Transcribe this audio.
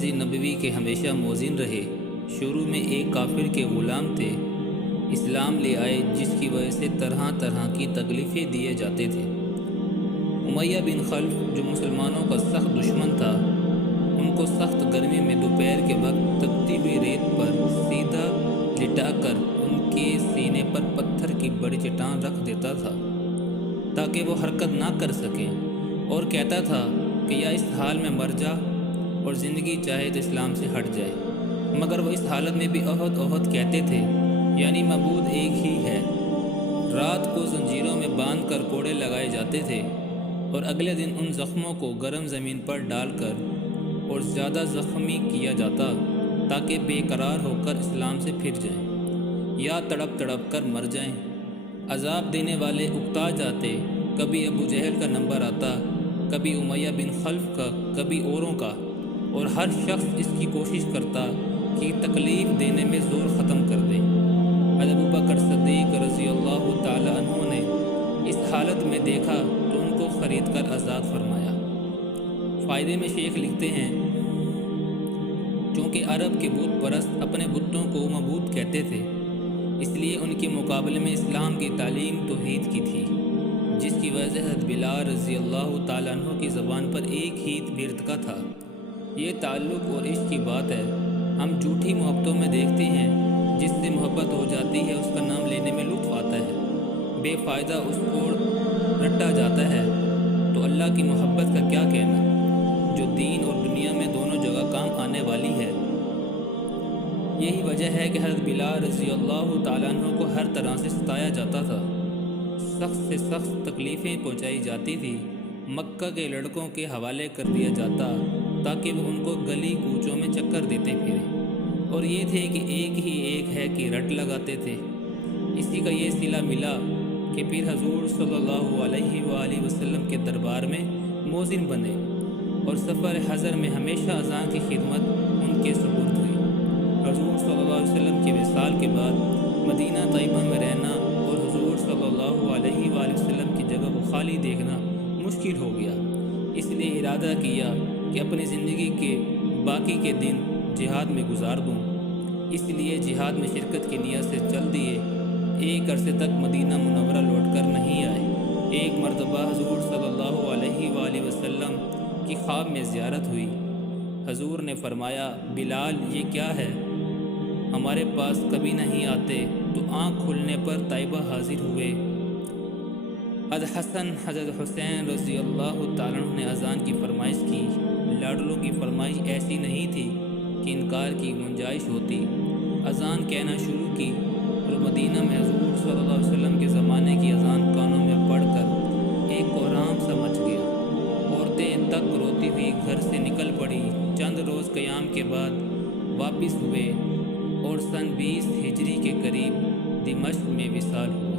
مسجد نبوی کے ہمیشہ مؤذن رہے۔ شروع میں ایک کافر کے غلام تھے، اسلام لے آئے جس کی وجہ سے طرح طرح کی تکلیفیں دیے جاتے تھے۔ امیہ بن خلف جو مسلمانوں کا سخت دشمن تھا، ان کو سخت گرمی میں دوپہر کے وقت تپتی ہوئی ریت پر سیدھا لٹا کر ان کے سینے پر پتھر کی بڑی چٹان رکھ دیتا تھا تاکہ وہ حرکت نہ کر سکیں، اور کہتا تھا کہ یا اس حال میں مر جا اور زندگی چاہے تو اسلام سے ہٹ جائے، مگر وہ اس حالت میں بھی احد احد کہتے تھے، یعنی معبود ایک ہی ہے۔ رات کو زنجیروں میں باندھ کر کوڑے لگائے جاتے تھے اور اگلے دن ان زخموں کو گرم زمین پر ڈال کر اور زیادہ زخمی کیا جاتا تاکہ بے قرار ہو کر اسلام سے پھر جائیں یا تڑپ تڑپ کر مر جائیں۔ عذاب دینے والے اکتا جاتے، کبھی ابو جہل کا نمبر آتا، کبھی امیہ بن خلف کا، کبھی اوروں کا، اور ہر شخص اس کی کوشش کرتا کہ تکلیف دینے میں زور ختم کر دے۔ ابو بکر صدیق رضی اللہ تعالی عنہ نے اس حالت میں دیکھا تو ان کو خرید کر آزاد فرمایا۔ فائدے میں شیخ لکھتے ہیں، چونکہ عرب کے بت پرست اپنے بتوں کو معبود کہتے تھے، اس لیے ان کے مقابلے میں اسلام کی تعلیم توحید کی تھی، جس کی وجہ سے حضرت بلال رضی اللہ تعالیٰ عنہ کی زبان پر ایک ہی ورد کا تھا۔ یہ تعلق اور عشق کی بات ہے۔ ہم جھوٹی محبتوں میں دیکھتے ہیں، جس سے محبت ہو جاتی ہے اس کا نام لینے میں لطف آتا ہے، بے فائدہ اس کو رٹا جاتا ہے، تو اللہ کی محبت کا کیا کہنا، جو دین اور دنیا میں دونوں جگہ کام آنے والی ہے۔ یہی وجہ ہے کہ حضرت بلال رضی اللہ تعالیٰ عنہ کو ہر طرح سے ستایا جاتا تھا، سخت سے سخت تکلیفیں پہنچائی جاتی تھی، مکہ کے لڑکوں کے حوالے کر دیا جاتا تاکہ وہ ان کو گلی کوچوں میں چکر دیتے پھرے، اور یہ تھے کہ ایک ہے کہ رٹ لگاتے تھے۔ اسی کا یہ صلہ ملا کہ پھر حضور صلی اللہ علیہ وآلہ وسلم کے دربار میں مؤذن بنے، اور سفر حضر میں ہمیشہ اذان کی خدمت ان کے سپرد ہوئی۔ حضور صلی اللہ علیہ وسلم کی وصال کے بعد مدینہ طیبہ میں رہنا اور حضور صلی اللہ علیہ وآلہ وسلم کی جگہ کو خالی دیکھنا مشکل ہو گیا، اس لیے ارادہ کیا کہ اپنی زندگی کے باقی کے دن جہاد میں گزار دوں۔ اس لیے جہاد میں شرکت کی نیت سے چل دیے۔ ایک عرصے تک مدینہ منورہ لوٹ کر نہیں آئے۔ ایک مرتبہ حضور صلی اللہ علیہ وآلہ وسلم کی خواب میں زیارت ہوئی۔ حضور نے فرمایا، بلال یہ کیا ہے؟ ہمارے پاس کبھی نہیں آتے، تو آنکھ کھلنے پر طیبہ حاضر ہوئے۔ حضرت حسن حضرت حسین رضی اللہ تعالیٰ عنہ نے اذان کی فرمائش کی۔ لاڈلوں کی فرمائش ایسی نہیں تھی کہ انکار کی گنجائش ہوتی۔ اذان کہنا شروع کی اور مدینہ میں حضور صلی اللہ علیہ وسلم کے زمانے کی اذان کانوں میں پڑھ کر ایک کوہرام سا مچ گیا۔ عورتیں تک روتی ہوئی گھر سے نکل پڑی۔ چند روز قیام کے بعد واپس ہوئے اور سن 20 ہجری کے قریب دمشق میں وصال ہوئے۔